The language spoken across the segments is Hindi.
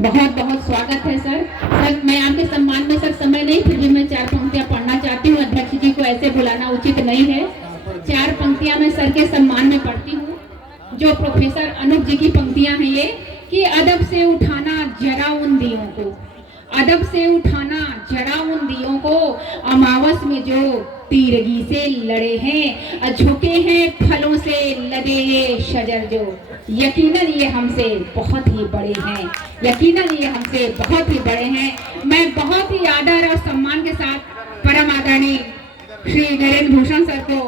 बहुत बहुत स्वागत है सर। सर मैं आपके सम्मान में सर समय नहीं, फिर भी मैं 4 पंक्तियां पढ़ना चाहती हूँ। अध्यक्ष जी को ऐसे बुलाना उचित नहीं है। 4 पंक्तियां मैं सर के सम्मान में पढ़ती हूँ। जो प्रोफेसर अनूप जी की पंक्तियां हैं ये कि अदब से उठाना जरा उन दियों को, अदब से उठाना जरा उन दियों को, अमावस में जो तीरगी से लड़े हैं, झुके हैं फलों से लदे ये शजर जो, यकीनन ये हमसे बहुत ही बड़े हैं, यकीनन ये हमसे बहुत ही बड़े हैं। मैं बहुत ही आदर और सम्मान के साथ परम आदरणीय श्री नरेंद्र भूषण सर को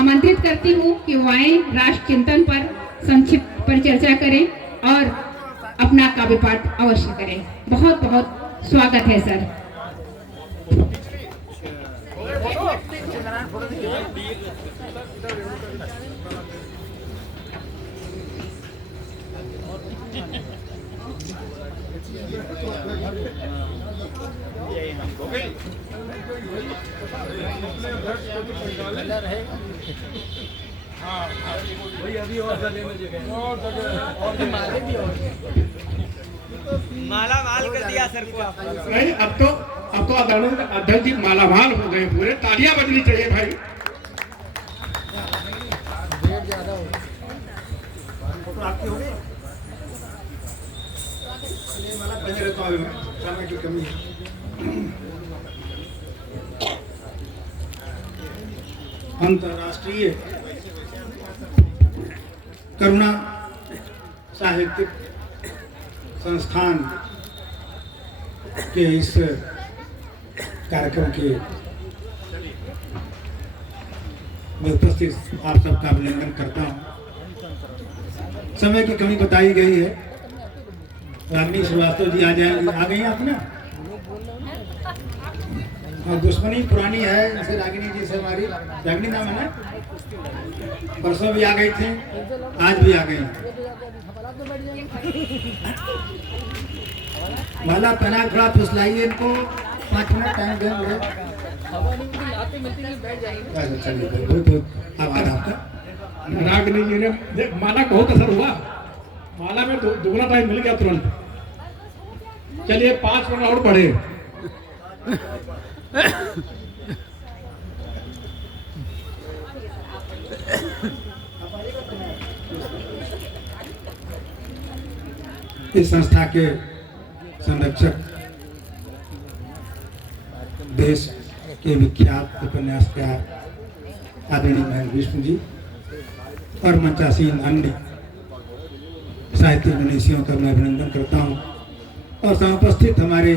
आमंत्रित करती हूँ कि वो आए, राष्ट्र चिंतन पर संक्षिप्त पर चर्चा करें और अपना काव्य पाठ अवश्य करें। बहुत बहुत स्वागत है सर। माला माल कर दिया सर को। नहीं, अब तो अध्यक्ष जी मालामाल हो गए पूरे। तालियां बजनी चाहिए भाई। आपकी हो गई माला पहने रहता हूं मैं, समय की कमी है। अंतर्राष्ट्रीय करुणा साहित्यिक संस्थान के इस कार्यक्रम के में उपस्थित आप सबका अभिनंदन करता हूँ। समय की कमी बताई गई है। रागिनी श्रीवास्तव जी आ जाएंगी, आ गई आप ना। और दुश्मनी पुरानी है इनसे, रागिनी जी से हमारी। रागिनी नाम है ना, परसों भी आ गई थी, आज भी आ गई। माला पहना थोड़ा फुसलाइए इनको, 5 मिनट टाइम देंगे। चलिए बहुत बहुत आभार आपका। रागिनी जी ने माला को बहुत असर हुआ, माला में दुगना टाइम मिल गया तुरंत। चलिए 5 मिनट और बढ़े। इस संस्था के संरक्षक देश के विख्यात उपन्यासकार आदरणीय महेंद्र विष्णु जी और मंचासीन अन्य साहित्य मनीषियों का मैं अभिनंदन करता हूँ। और समुपस्थित हमारे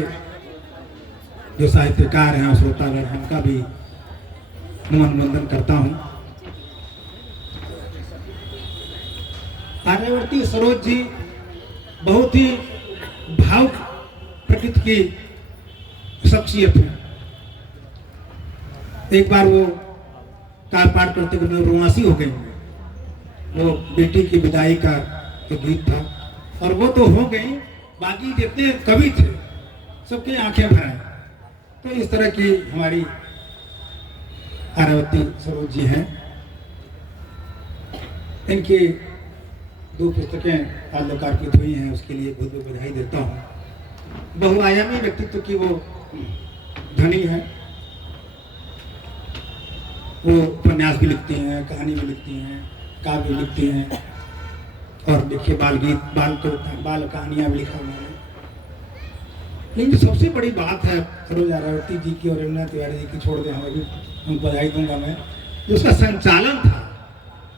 जो साहित्यकार हैं और श्रोतागण हैं, उनका भी नमन वंदन करता हूँ। आर्यवर्ती सरोज जी बहुत ही भावुक प्रकृति की शख्सियत है। एक बार वो कार पार करते हुए रुआसी हो गई। वो बेटी की विदाई का एक गीत था और वो तो हो गई, बाकी जितने कवि थे सबके आंखें भर आए। तो इस तरह की हमारी आर्यवर्ती सरोज जी हैं। इनकी 2 पुस्तकें आज लोकार्पित हुई हैं, उसके लिए बहुत बहुत बधाई देता हूँ। बहुआयामी व्यक्तित्व की वो धनी है। वो उपन्यास भी लिखती हैं, कहानी भी लिखती हैं, काव्य भी लिखती हैं और देखिए बाल गीत, बाल कहानियाँ भी लिखा उन्होंने। लेकिन जो सबसे बड़ी बात है सरोज आर्यवर्ती जी की और रवीना तिवारी जी की, छोड़ दें हमें भी, उनको बधाई दूंगा मैं। जो उसका संचालन था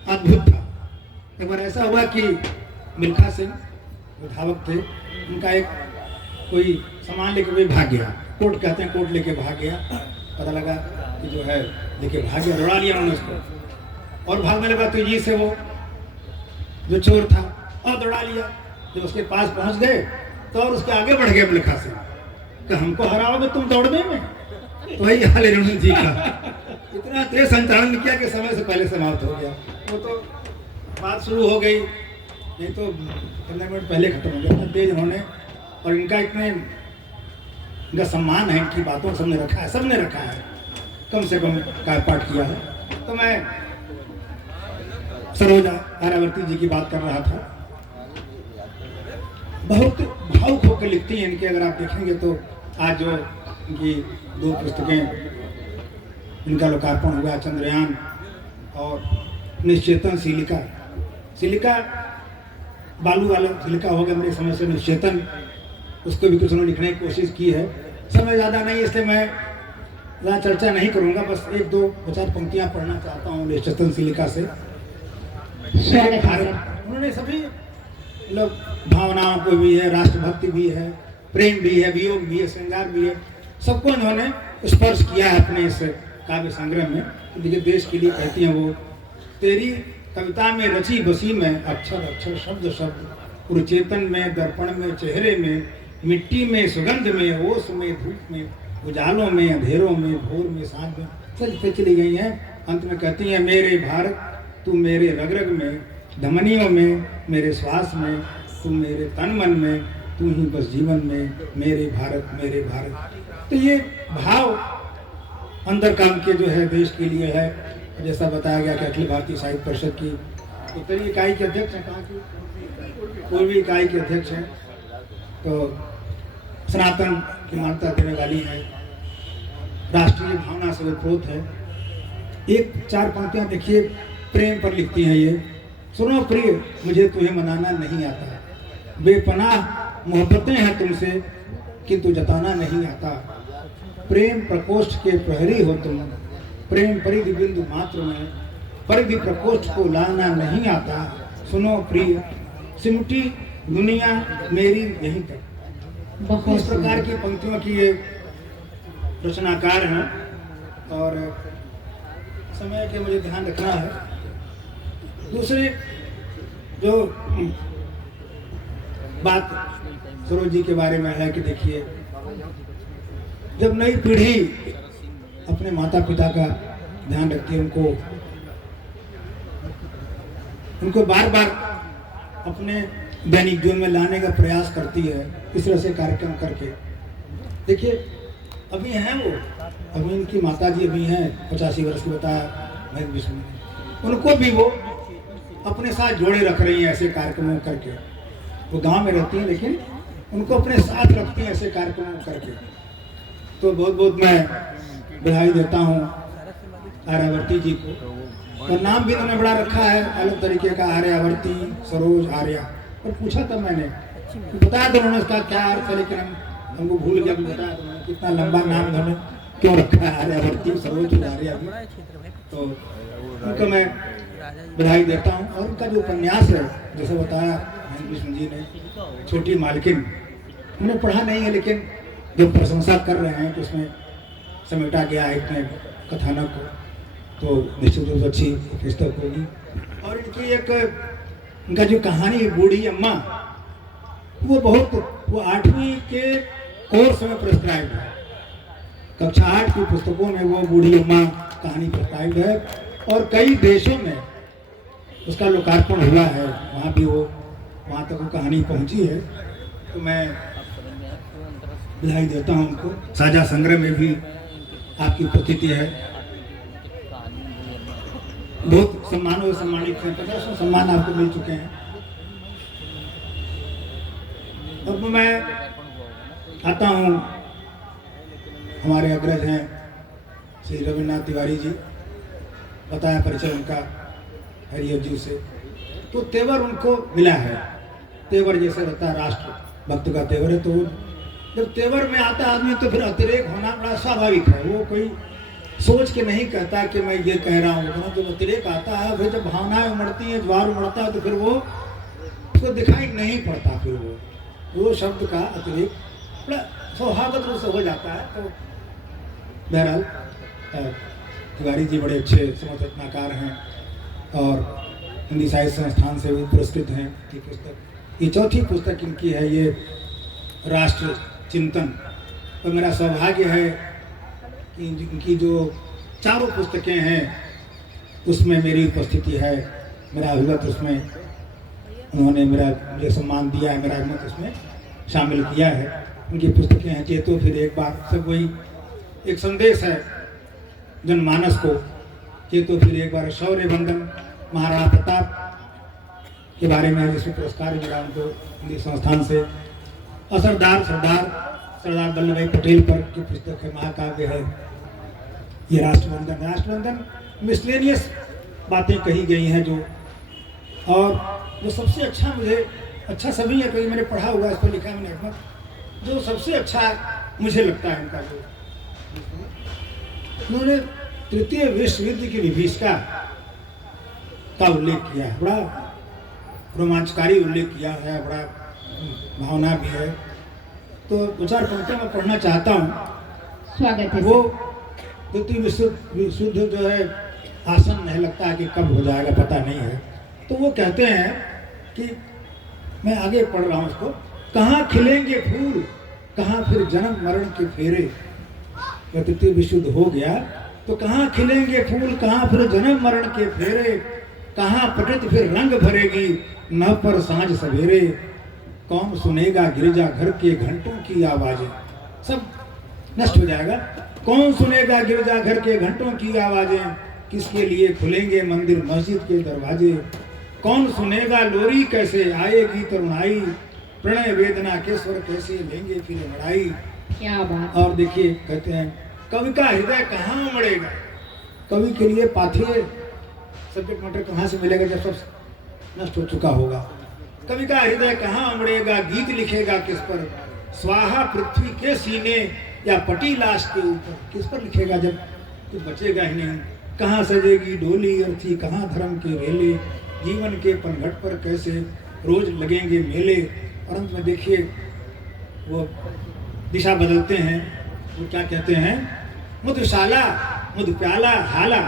अद्भुत था। एक बार ऐसा हुआ कि मिल्खा सिंह जो धावक थे, उनका एक कोई सामान लेके कोई भाग गया, कोट कहते हैं, कोट लेके भाग गया। पता लगा कि जो है लेके भाग गया, दौड़ा लिया उन्होंने उसको और भागने लगा तेजी से वो जो चोर था और दौड़ा लिया। जब उसके पास पहुंच गए तो और उसके आगे बढ़ गए मिल्खा सिंह कि हमको हराओगे तुम दौड़ने में। तो वही हाल है जी का। इतना तेज संचालन किया कि समय से पहले समाप्त हो गया। वो तो बात शुरू हो गई, नहीं तो 15 मिनट पहले खत्म हो गया। इतना तेज उन्होंने, और इनका इनका सम्मान है, इनकी बातों को सबने रखा है, सबने रखा है, कम से कम काय पाठ किया है। तो मैं सरोज आर्यवर्ती जी की बात कर रहा था। बहुत भावुक होकर लिखती हैं। इनके अगर आप देखेंगे तो आज जो इनकी 2 पुस्तकें, इनका लोकार्पण हुआ, चंद्रयान और निश्चेतन सिलिका। सिलिका बालू वाला सिलिका हो गया मेरे समझ से, निश्चेतन उसको भी कुछ उन्होंने लिखने की कोशिश की है। समय ज़्यादा नहीं, इसलिए मैं ज़्यादा चर्चा नहीं करूँगा, बस 1-2-4 पंक्तियाँ पढ़ना चाहता हूँ निश्चेतन सिलिका से। स्वागत है सर। उन्होंने सभी लोग भावनाओं को भी है, राष्ट्रभक्ति भी है, प्रेम भी है, वियोग भी है, श्रृंगार भी है, सबको इन्होंने स्पर्श किया है अपने इस काव्य संग्रह में। देखिए देश के लिए कहती हैं वो, तेरी कविता में रची बसी में अक्षर अक्षर शब्द शब्द, पुरचेतन में, दर्पण में, चेहरे में, मिट्टी में, सुगंध में, ओस में, धूप में, उजालों में, अंधेरों में, भोर में, सांझ में, चलते चली गई हैं। अंत में कहती हैं, मेरे भारत तू मेरे रग रग में, धमनियों में, मेरे श्वास में, तू मेरे तन मन में, तू ही बस जीवन में, मेरे भारत मेरे भारत। तो ये भाव अंदर काम के जो है देश के लिए है। जैसा बताया गया कि अखिल भारतीय साहित्य परिषद की उत्तरी इकाई के अध्यक्ष हैं, कहाँ की पूर्वी इकाई के अध्यक्ष हैं, तो सनातन की मान्यता देने वाली है, राष्ट्रीय भावना से ओतप्रोत है। 1-4 पंक्तियाँ देखिए प्रेम पर लिखती हैं ये। सुनो प्रिय, मुझे तुम्हें मनाना नहीं आता, बेपनाह मोहब्बतें हैं तुमसे, किंतु जताना नहीं आता। प्रेम प्रकोष्ठ के प्रहरी हो तुम, प्रेम परिधि बिंदु मात्र में, परिधि प्रकोष्ठ को लाना नहीं आता। सुनो प्रिय, सिमटी दुनिया मेरी यहीं तक। इस प्रकार की पंक्तियों की ये रचनाकार हैं। और समय के मुझे ध्यान रखना है। दूसरी जो बात सरोज जी के बारे में है कि देखिए, जब नई पीढ़ी अपने माता पिता का ध्यान रखती है, उनको बार बार अपने दैनिक जीवन में लाने का प्रयास करती है, इस तरह से कार्यक्रम करके। देखिए अभी हैं वो, अभी इनकी माता जी अभी हैं 85 वर्ष की, बताया विष्णु, उनको भी वो अपने साथ जोड़े रख रही हैं ऐसे कार्यक्रमों करके। वो गांव में रहती हैं लेकिन उनको अपने साथ रखती हैं ऐसे कार्यक्रमों करके। तो बहुत बहुत मैं बधाई देता हूँ आर्यावर्ती जी को। और नाम भी उन्होंने बड़ा रखा है अलग तरीके का, आर्यावर्ती, सरोज, आर्या। और पूछा था मैंने, बताया तो उन्होंने उसका क्या अर्थ है, लेकिन हमको भूल गया। बताया तो उन्होंने कितना लंबा नाम उन्होंने क्यों रखा है, आर्यावर्ती, सरोज, आर्या भी। तो उनको मैं बधाई देता हूँ। और उनका जो उपन्यास है, जैसे बताया कृष्ण जी ने, छोटी मालकिन, मैंने पढ़ा नहीं है लेकिन जो प्रशंसा कर रहे हैं कि उसमें समेटा गया है इतने कथानक को, तो निश्चित रूप से अच्छी पुस्तक होगी। और इनकी एक, इनका जो कहानी है बूढ़ी अम्मा, वो 8वीं के कोर्स में प्रिस्क्राइब है। कक्षा 8 की पुस्तकों में वो बूढ़ी अम्मा कहानी प्रिस्क्राइब है और कई देशों में उसका लोकार्पण हुआ है, वहाँ भी वो, वहाँ तक वो कहानी पहुँची है। तो मैं बधाई देता हूँ उनको। साझा संग्रह में भी आपकी उपस्थिति है, बहुत सम्मानों से सम्मानित हैं, 50 सम्मान आपको मिल चुके हैं। अब मैं आता हूँ, हमारे अग्रज हैं श्री रविन्द्रनाथ तिवारी जी, बताया परिचय उनका हरियर जी से। तो तेवर उनको मिला है, तेवर जैसे रहता है राष्ट्र भक्त का तेवर है, तो जब तेवर में आता आदमी तो फिर अतिरेक होना बड़ा स्वाभाविक है। वो कोई सोच के नहीं कहता कि मैं ये कह रहा हूँ, जब अतिरेक आता है, फिर जब भावनाएं उमड़ती हैं, ज्वार उमड़ता है, तो फिर वो उसको दिखाई नहीं पड़ता, फिर वो शब्द का अतिरेक बड़ा स्वभावगत रूप से हो जाता है। तो बहरहाल तिवारी जी बड़े अच्छे समर्थनाकार हैं और हिंदी साहित्य संस्थान से भी पुरस्कृत हैं। की पुस्तक, ये चौथी पुस्तक इनकी है, ये राष्ट्र चिंतन। तो मेरा सौभाग्य है कि इनकी जो 4 पुस्तकें हैं उसमें मेरी उपस्थिति है, मेरा अभिमत उसमें उन्होंने मुझे सम्मान दिया है, मेरा अभिमत उसमें शामिल किया है। उनकी पुस्तकें हैं चेतो फिर एक बार, सब वही एक संदेश है जनमानस को। चेतो फिर एक बार, शौर्य वंदन महाराणा प्रताप के बारे में जिसमें पुरस्कार मिला उनको हिंदी संस्थान से। और सरदार वल्लभ भाई पटेल पर की पुस्तक है, महाकाव्य है ये राष्ट्रवंदन मिसलेनियस बातें कही गई हैं जो। और जो सबसे अच्छा मुझे अच्छा सभी है, कहीं मैंने पढ़ा हुआ इस पर लिखा है मैंने अकबर, जो सबसे अच्छा मुझे लगता है इनका जो उन्होंने तृतीय विश्व युद्ध की विभीषिका का उल्लेख किया है, बड़ा रोमांचकारी उल्लेख किया है, बड़ा भावना भी है। तो दो चार पंक्तियां मैं पढ़ना चाहता हूँ। स्वागत है वो तृतीय विश्व युद्ध जो है आसन नहीं लगता है कि कब हो जाएगा पता नहीं है। तो वो कहते हैं कि मैं आगे पढ़ रहा हूँ उसको, कहाँ खिलेंगे फूल कहाँ फिर जन्म मरण के फेरे। तृतीय विश्व युद्ध हो गया तो कहाँ खिलेंगे फूल कहाँ फिर जन्म मरण के फेरे, कहाँ पटित फिर रंग भरेगी न पर सांझ सवेरे, कौन सुनेगा गिरजा घर के घंटों की आवाजें। सब नष्ट हो जाएगा। कौन सुनेगा गिरजा घर के घंटों की आवाजें, किसके लिए खुलेंगे मंदिर मस्जिद के दरवाजे, कौन सुनेगा लोरी कैसे आएगी तरुणाई, प्रणय वेदना के स्वर कैसे लेंगे फिर लड़ाई। क्या बात। और देखिए कहते हैं कवि का हृदय कहाँ उमड़ेगा। कवि के लिए पाथेय सब्जेक्ट मैटर कहाँ से मिलेगा जब सब नष्ट हो चुका होगा। कवि का हृदय कहाँ उमड़ेगा, गीत लिखेगा किस पर, स्वाहा पृथ्वी के सीने या पटी लाश के ऊपर। किस पर लिखेगा जब कुछ बचेगा ही नहीं। कहाँ सजेगी डोली अर्थी कहाँ धर्म के रेले, जीवन के पनघट पर कैसे रोज लगेंगे मेले। और अंत में देखिए वो दिशा बदलते हैं, वो क्या कहते हैं, मधुशाला मधु प्याला हाला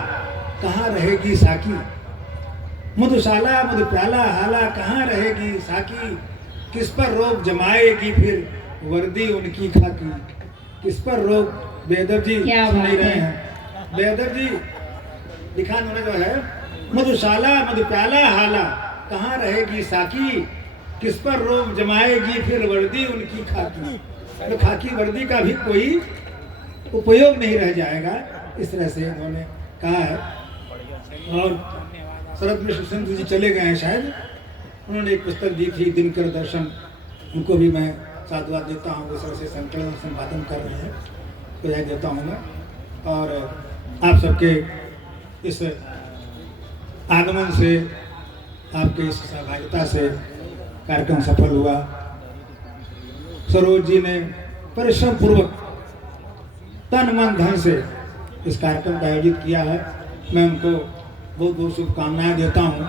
कहाँ रहेगी साकी, मधुशाला मधु प्याला हाला कहाँ रहेगी साकी, किस पर रोग जमाएगी फिर वर्दी उनकी खाकी। किस पर रोग, बेदर जी सुन नहीं रहे हैं, बेदर जी लिखा उन्होंने जो है, मधुशाला मधु प्याला हाला कहाँ रहेगी साकी, किस पर रोग जमाएगी फिर वर्दी उनकी खाकी। तो खाकी वर्दी का भी कोई उपयोग नहीं रह जाएगा, इस तरह से उन्होंने कहा है। और शरद मिश्र सिंधु जी चले गए हैं शायद, उन्होंने एक पुस्तक दी थी दिनकर दर्शन, उनको भी मैं साधुवाद देता हूँ। इस तरह से संकलन संपादन कर रहे हैं तो यह देता हूँ मैं। और आप सबके इस आगमन से, आपके इस सहभागिता से कार्यक्रम सफल हुआ। सरोज जी ने परिश्रम पूर्वक तन मन धन से इस कार्यक्रम का आयोजित किया है। मैं उनको बहुत बहुत शुभकामनाएं देता हूँ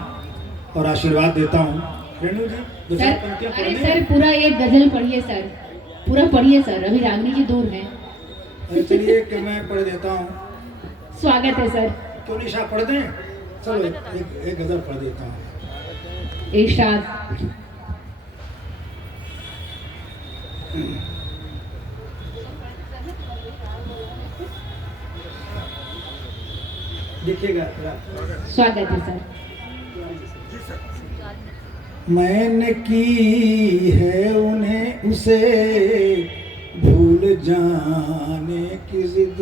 और आशीर्वाद देता हूँ। रेणु जी दो चार पंक्तियां अरे पढ़नी सर पूरा एक गजल पढ़िए सर, पूरा पढ़िए सर, अभी रागनी जी दूर हैं। है। चलिए कि मैं पढ़ देता हूँ। स्वागत है सर। क्यों निशा पढ़ दें? चलो एक गजल पढ़ देता हूँ। इरशाद। देखिएगा। स्वागत है सर। मैंने की है उन्हें उसे भूल जाने की जिद,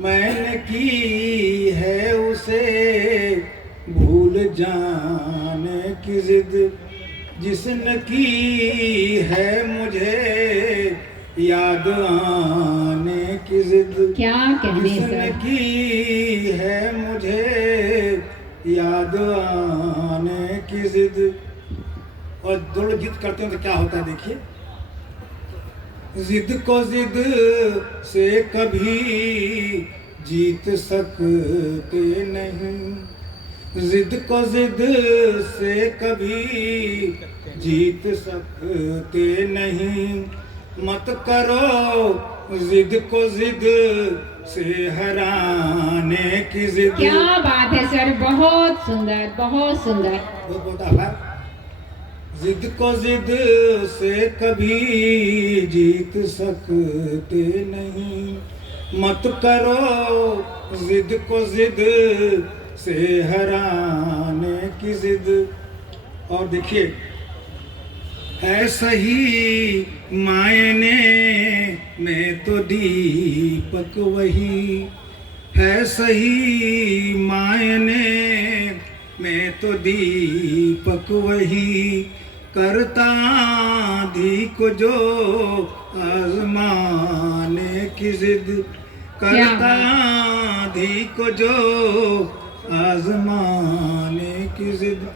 मैंने की है उसे भूल जाने की जिद, जिसने की है मुझे याद आने की जिद। क्या कहने जिसने सर। की है मुझे याद आने की जिद। और दौड़ जिद करते हैं तो क्या होता है देखिए, जिद को जिद से कभी जीत सकते नहीं, जिद को जिद से कभी जीत सकते नहीं, मत करो जिद को जिद से हराने की जिद। क्या बात है सर, बहुत सुंदर बहुत सुंदर। बहुत बहुत आभार। जिद को जिद से कभी जीत सकते नहीं, मत करो जिद को जिद से हराने की जिद। और देखिए, है सही मायने में तो दीपक वही, है सही मायने में तो दीपक वही, करता आंधी को जो आजमाने की जिद, करता आंधी को जो आजमाने की जिद।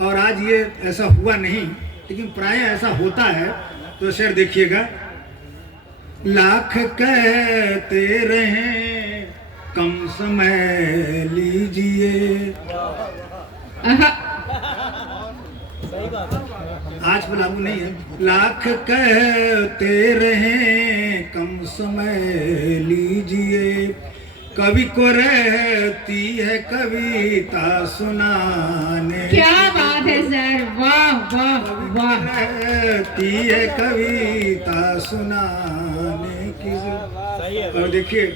और आज ये ऐसा हुआ नहीं, लेकिन प्राय ऐसा होता है। तो शेर देखिएगा, लाख कहते रहे कम समय लीजिए। आज पर लागू नहीं है। लाख कहते रहे कम समय लीजिए, कवि को रहती है कविता सुनाने। क्या बात है सर, वाह वाह वाह। रहती है कविता सुनाने की। और देखिए,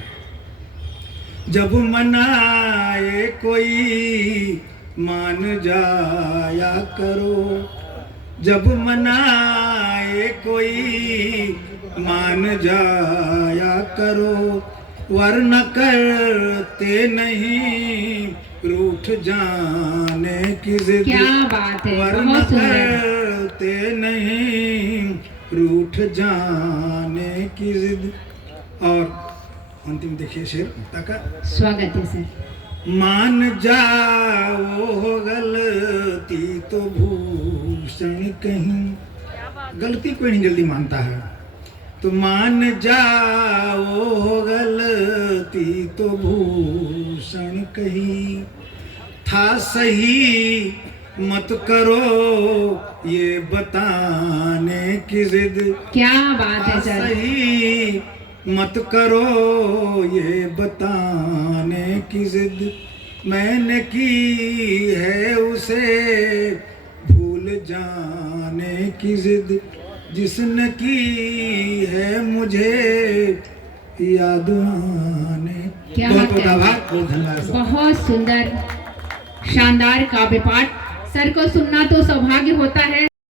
जब मनाए कोई मान जाया करो, जब मनाए कोई मान जाया करो, वरना करते नहीं रूठ जाने की जिद। क्या बात है, वरना बहुत सुंदर। करते नहीं रूठ जाने की जिद। और अंतिम देखिए शेर मुक्ता का, स्वागत है सर। मान जाओ गलती तो भूषण कहीं, गलती कोई नहीं जल्दी मानता है। तो मान जाओ गलती तो भूषण कहीं, था सही मत करो ये बताने की जिद। क्या बात है सर। सही मत करो ये बताने की जिद, मैंने की है उसे भूल जाने की जिद, जिसने की है मुझे याद आने। क्या बहुत बात है। आभार, बहुत धन्यवाद। बहुत सुंदर शानदार काव्य पाठ। सर को सुनना तो सौभाग्य होता है।